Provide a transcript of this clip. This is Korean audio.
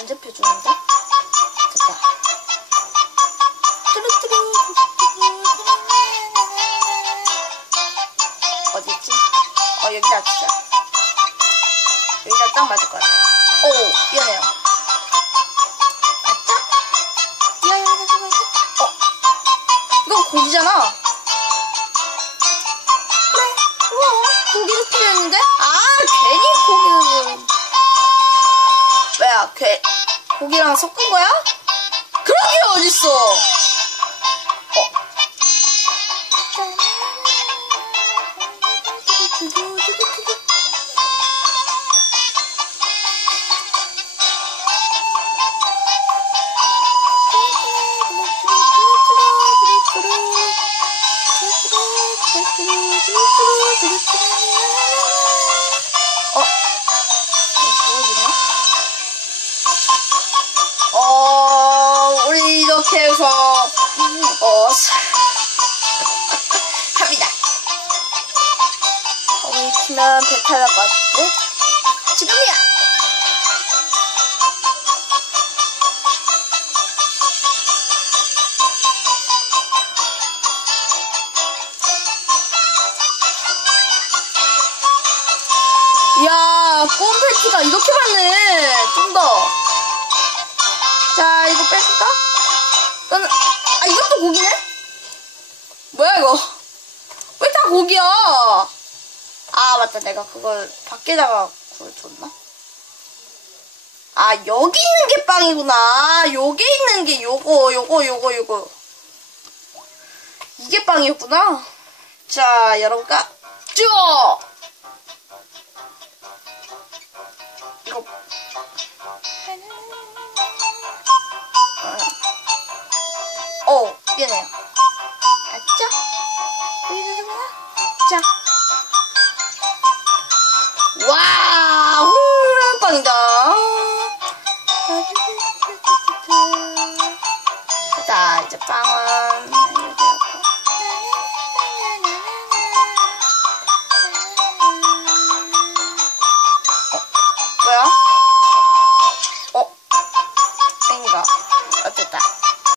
간접해 주는데? 됐다. 어딨지? 어, 여기다 주자. 여기다 딱 맞을 것 같아. 오, 미안해요. 맞죠? 이거, 이거, 이거, 어. 이건 고기잖아. 그래, 우와, 고기를 고기랑 섞은 거야? 그런 게 어딨어? 어. 어? 해서, 어, 사- 합니다. 어, 우리 팀은 배탈 날것 같은데? 지금이야! 이야, 꼼패티가 이렇게 많네. 좀 더. 자, 이거 뺄까? 너는, 아, 이것도 고기네? 뭐야, 이거? 왜 다 고기야? 아, 맞다. 내가 그걸 밖에다가 구워줬나? 아, 여기 있는 게 빵이구나. 여기 있는 게 요거, 요거, 요거, 요거. 이게 빵이었구나. 자, 여러분과 쭉! 이거 어 미안해요 아짜 여기다 봐 자. 와 훌륭한 빵이다 자 이제 빵은